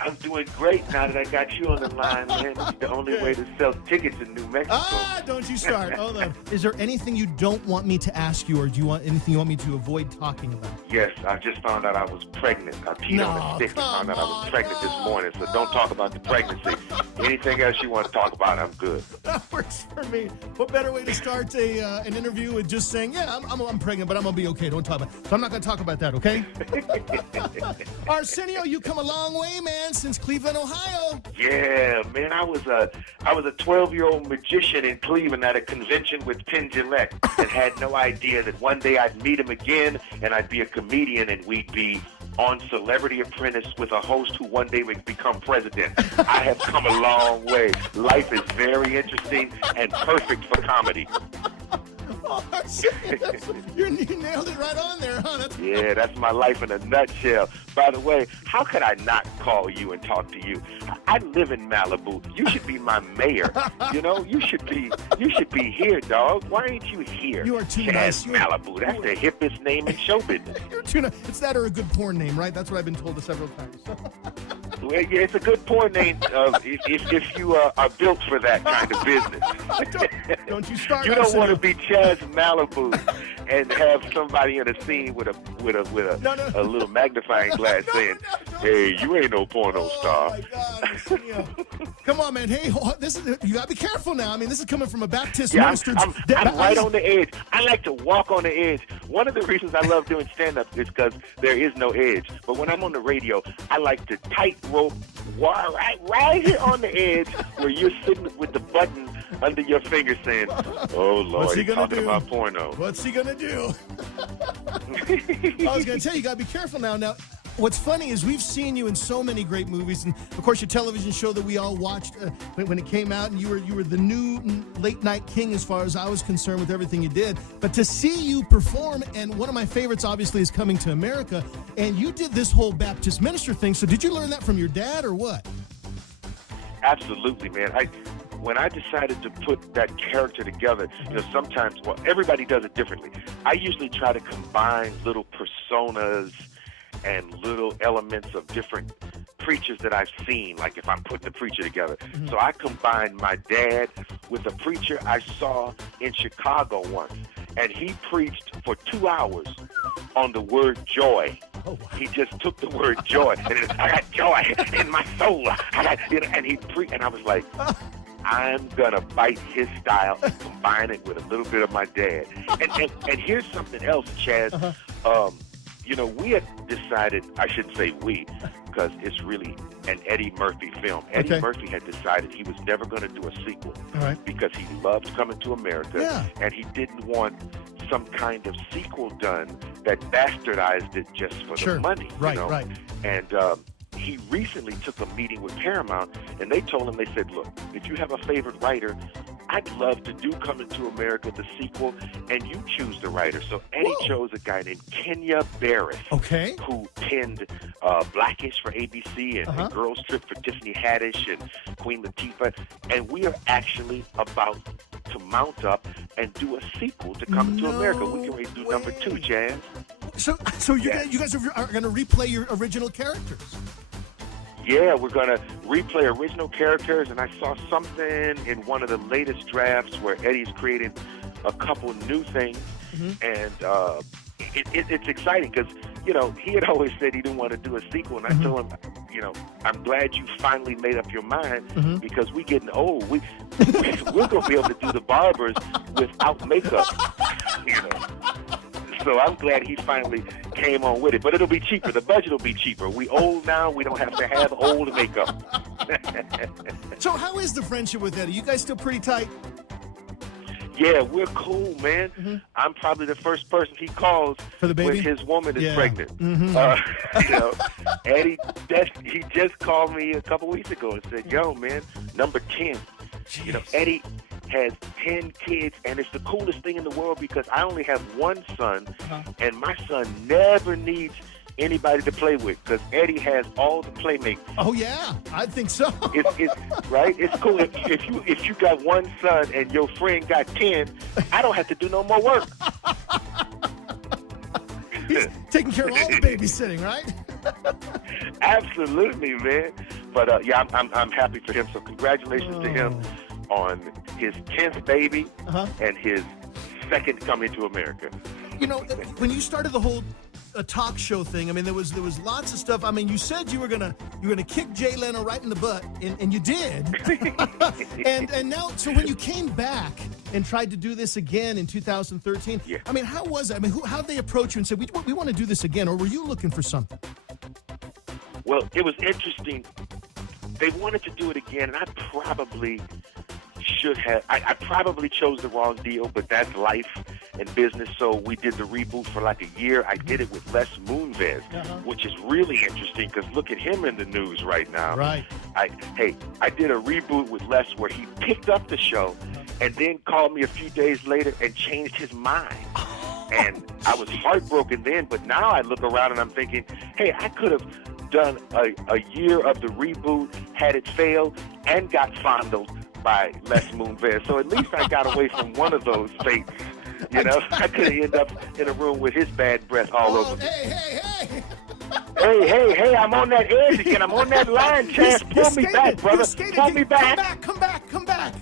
I'm doing great now that I got you on the line, man. It's the only way to sell tickets in New Mexico. Don't you start. Hold on. Is there anything you don't want me to ask you, or do you want anything you want me to avoid talking about? Yes, I just found out I was pregnant. I peed on a stick and found out I was pregnant this morning, so don't talk about the pregnancy. Anything else you want to talk about, I'm good. That works for me. What better way to start an interview with just saying, yeah, I'm pregnant, but I'm going to be okay. Don't talk about it. So I'm not going to talk about that, okay? Arsenio, you come a long way, man, since Cleveland, Ohio. Yeah, man, I was a 12-year-old magician in Cleveland at a convention with Penn Jillette and had no idea that one day I'd meet him again and I'd be a comedian and we'd be on Celebrity Apprentice with a host who one day would become president. I have come a long way. Life is very interesting and perfect for comedy. Oh, you nailed it right on there, huh? Yeah, that's my life in a nutshell. By the way, how could I not call you and talk to you? I live in Malibu. You should be my mayor. You know, you should be here, dog. Why ain't you here? You are too Chaz nice. Malibu. That's the hippest name in show business. You're too nice. It's that or a good porn name, right? That's what I've been told several times. Well, yeah, it's a good porn name if you are built for that kind of business. Don't you start. You don't want to be Chaz Malibu and have somebody in a scene with a little magnifying glass saying, "Hey, you ain't no porno star." My God, come on, man. Hey, you got to be careful now. I mean, this is coming from a Baptist minister. I'm right on the edge. I like to walk on the edge. One of the reasons I love doing stand-up is because there is no edge. But when I'm on the radio, I like to tightrope right here on the edge where you're sitting with the button under your finger saying, "Oh, Lord, he's talking about porno." What's he going to do? I was going to tell you, you got to be careful now. Now, what's funny is we've seen you in so many great movies, and of course your television show that we all watched when it came out, and you were the new late night king as far as I was concerned with everything you did. But to see you perform, and one of my favorites obviously is Coming to America, and you did this whole Baptist minister thing. So did you learn that from your dad or what? Absolutely, man. When I decided to put that character together, sometimes, everybody does it differently. I usually try to combine little personas and little elements of different preachers that I've seen, like if I'm putting a preacher together. Mm-hmm. So I combined my dad with a preacher I saw in Chicago once, and he preached for 2 hours on the word joy. Oh, wow. He just took the word joy, and I got joy in my soul. And he preached, and I was like, I'm going to bite his style and combine it with a little bit of my dad. And here's something else, Chaz. Uh-huh. We had decided, I shouldn't say we, because it's really an Eddie Murphy film. Eddie Murphy had decided he was never going to do a sequel because he loved Coming to America, and he didn't want some kind of sequel done that bastardized it just for the money. Right. And he recently took a meeting with Paramount, and they told him, they said, look, if you have a favorite writer, I'd love to do Coming to America, the sequel, and you choose the writer. So Eddie chose a guy named Kenya Barris, who penned Blackish for ABC and Girls Trip for Tiffany Haddish and Queen Latifah. And we are actually about to mount up and do a sequel to Coming to America. We can do number 2, Chaz. So you guys are going to replay your original characters? Yeah, we're going to replay original characters, and I saw something in one of the latest drafts where Eddie's created a couple new things, and it's exciting because, he had always said he didn't want to do a sequel, and I told him, I'm glad you finally made up your mind because we're getting old. We're going to be able to do the barbers without makeup, So I'm glad he finally came on with it. But it'll be cheaper. The budget will be cheaper. We old now. We don't have to have old makeup. So how is the friendship with Eddie? You guys still pretty tight? Yeah, we're cool, man. I'm probably the first person he calls for the baby? when his woman is pregnant. Eddie, he just called me a couple weeks ago and said, yo, man, number 10. Jeez. Eddie has 10 kids, and it's the coolest thing in the world because I only have one son, and my son never needs anybody to play with because Eddie has all the playmates. Oh yeah, I think so. It's right. It's cool if you got one son and your friend got 10. I don't have to do no more work. He's taking care of all the babysitting, right? Absolutely, man. But yeah, I'm happy for him. So congratulations to him on his 10th baby and his second coming to America. You know, when you started the whole talk show thing, I mean, there was lots of stuff. I mean, you said you were gonna kick Jay Leno right in the butt, and you did. and now, so when you came back and tried to do this again in 2013, yeah. I mean, how was it? I mean, how'd they approach you and say, we want to do this again, or were you looking for something? Well, it was interesting. They wanted to do it again, and I probably should have. I probably chose the wrong deal, but that's life and business. So we did the reboot for like a year. I did it with Les Moonves, which is really interesting because look at him in the news right now. Right. I did a reboot with Les where he picked up the show and then called me a few days later and changed his mind. And I was heartbroken then, but now I look around and I'm thinking, hey, I could have done a year of the reboot, had it failed, and got fondled by Les Moonves. So at least I got away from one of those fates. You know, I could have ended up in a room with his bad breath all over me. Hey. Hey, I'm on that edge again. I'm on that line, Chaz. Pull me back, brother. Pull me back. Come back.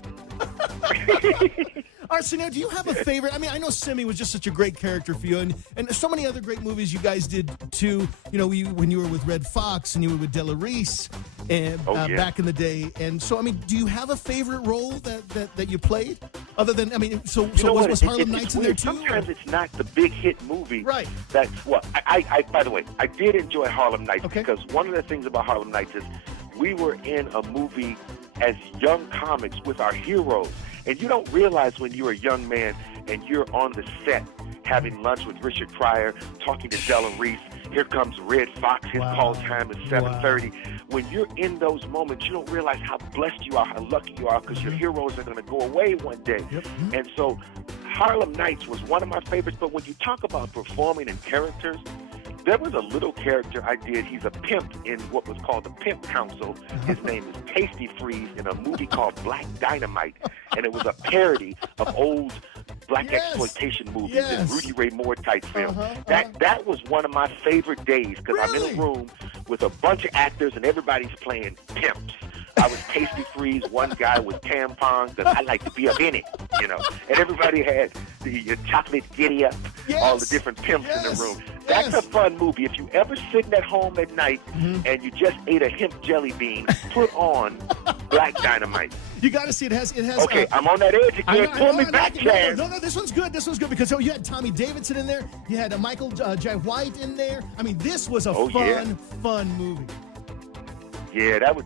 Arsenio, do you have a favorite? I mean, I know Simi was just such a great character for you, and so many other great movies you guys did too. You know, when you were with Red Fox and you were with Della Reese and back in the day. And so, I mean, do you have a favorite role that you played? Other than, I mean, so was Harlem Nights in there too? Sometimes it's not the big hit movie. Right. That's what I by the way, I did enjoy Harlem Nights because one of the things about Harlem Nights is we were in a movie as young comics with our heroes. And you don't realize when you're a young man and you're on the set having lunch with Richard Pryor, talking to Della Reese, here comes Red Fox, his call time is 7:30. When you're in those moments, you don't realize how blessed you are, how lucky you are, because your heroes are going to go away one day. And so Harlem Nights was one of my favorites, but when you talk about performing and characters, there was a little character I did. He's a pimp in what was called the Pimp Council. His name is Tasty Freeze in a movie called Black Dynamite. And it was a parody of old black exploitation movies and Rudy Ray Moore type film. That was one of my favorite days because I'm in a room with a bunch of actors and everybody's playing pimps. I was Tasty Freeze, one guy was Tampon, because I like to be up in it, you know. And everybody had the chocolate giddy up, all the different pimps in the room. That's a fun movie. If you ever sitting at home at night and you just ate a hemp jelly bean, put on Black Dynamite. You got to see it has. Okay, I'm on that edge again. Pull me back, Chaz. No, this one's good. This one's good because you had Tommy Davidson in there. You had Michael Jai White in there. I mean, this was a fun movie. Yeah, that was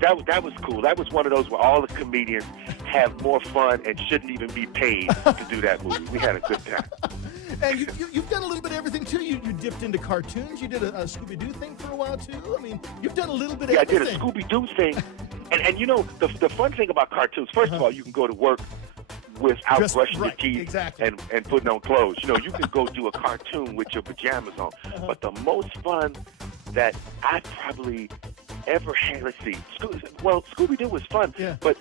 cool. That was one of those where all the comedians have more fun and shouldn't even be paid to do that movie. We had a good time. And you've done a little bit of everything too. You dipped into cartoons. You did a Scooby-Doo thing for a while too. I mean, you've done a little bit of everything. I did a Scooby-Doo thing. And you know, the fun thing about cartoons, first of all, you can go to work without brushing your teeth and putting on clothes. You know, you can go do a cartoon with your pajamas on. But the most fun that I probably ever had, let's see, Scooby-Doo was fun, but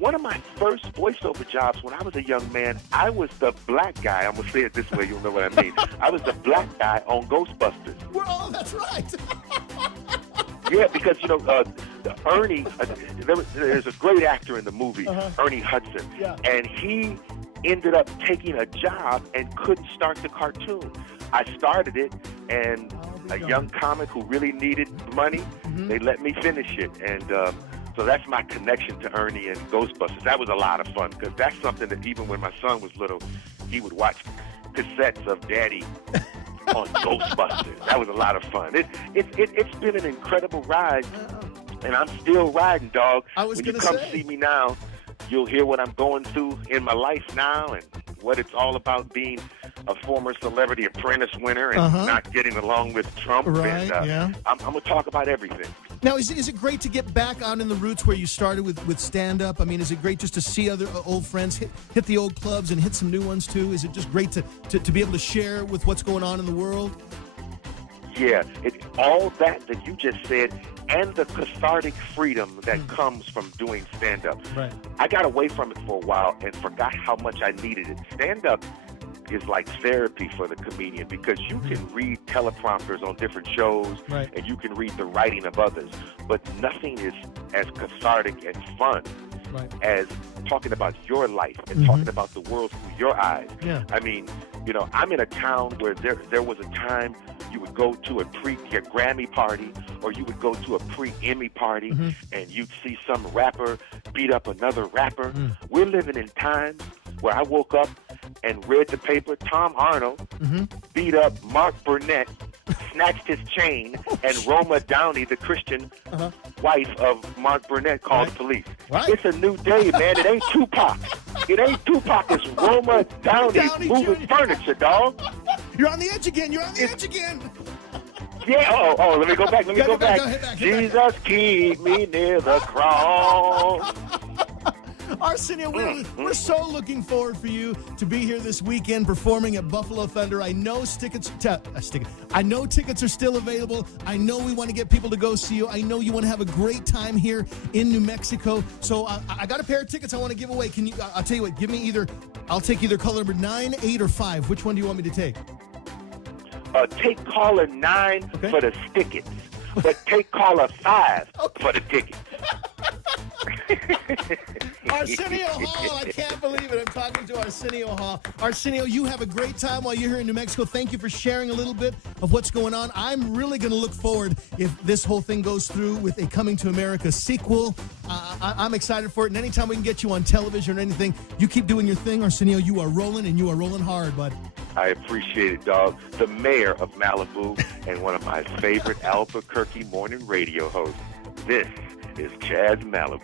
one of my first voiceover jobs when I was a young man, I was the black guy. I'm going to say it this way, you'll know what I mean. I was the black guy on Ghostbusters. Oh, that's right. Yeah, because, you know, Ernie, there's a great actor in the movie, Ernie Hudson, and he ended up taking a job and couldn't start the cartoon. I started it, and a young comic who really needed money, they let me finish it. And so that's my connection to Ernie and Ghostbusters. That was a lot of fun, because that's something that even when my son was little, he would watch cassettes of Daddy on Ghostbusters. That was a lot of fun. It's been an incredible ride, and I'm still riding, dog. When you come see me now, you'll hear what I'm going through in my life now and what it's all about being a former Celebrity Apprentice winner and not getting along with Trump. Right, and, I'm going to talk about everything. Now, is it great to get back out in the roots where you started with stand-up? I mean, is it great just to see other old friends hit the old clubs and hit some new ones, too? Is it just great to be able to share with what's going on in the world? Yeah, all that you just said and the cathartic freedom that comes from doing stand-up. Right. I got away from it for a while and forgot how much I needed it. Stand-up, is like therapy for the comedian, because you can read teleprompters on different shows, Right. and you can read the writing of others, but nothing is as cathartic and fun Right. as talking about your life and talking about the world through your eyes. Yeah. I mean, I'm in a town where there was a time you would go to a Grammy party, or you would go to a pre-Emmy party, and you'd see some rapper beat up another rapper. We're living in times where I woke up and read the paper. Tom Arnold beat up Mark Burnett, snatched his chain, and Roma Downey, the Christian wife of Mark Burnett, called police. Right. It's a new day, man. It ain't Tupac. It ain't Tupac. It's Roma Downey moving Jr. furniture, dog. You're on the edge again. You're on the edge again. Yeah. Oh. Let me go back. Go back. Hit back. Jesus, keep me near the cross. Arsenio, we're so looking forward for you to be here this weekend performing at Buffalo Thunder. I know tickets are still available. I know we want to get people to go see you. I know you want to have a great time here in New Mexico. So I got a pair of tickets I want to give away. Can you? I'll tell you what. Give me I'll take either caller number 9, 8, or 5. Which one do you want me to take? Take caller 9 for the tickets, but take caller 5 for the tickets. Arsenio Hall, I can't believe it. I'm talking to Arsenio Hall. Arsenio, you have a great time while you're here in New Mexico. Thank you for sharing a little bit of what's going on. I'm really going to look forward if this whole thing goes through with a Coming to America sequel. I'm excited for it, and anytime we can get you on television or anything, you keep doing your thing, Arsenio. You are rolling, and you are rolling hard, bud. I appreciate it, dog. The mayor of Malibu and one of my favorite Albuquerque morning radio hosts. This is Chaz Malibu.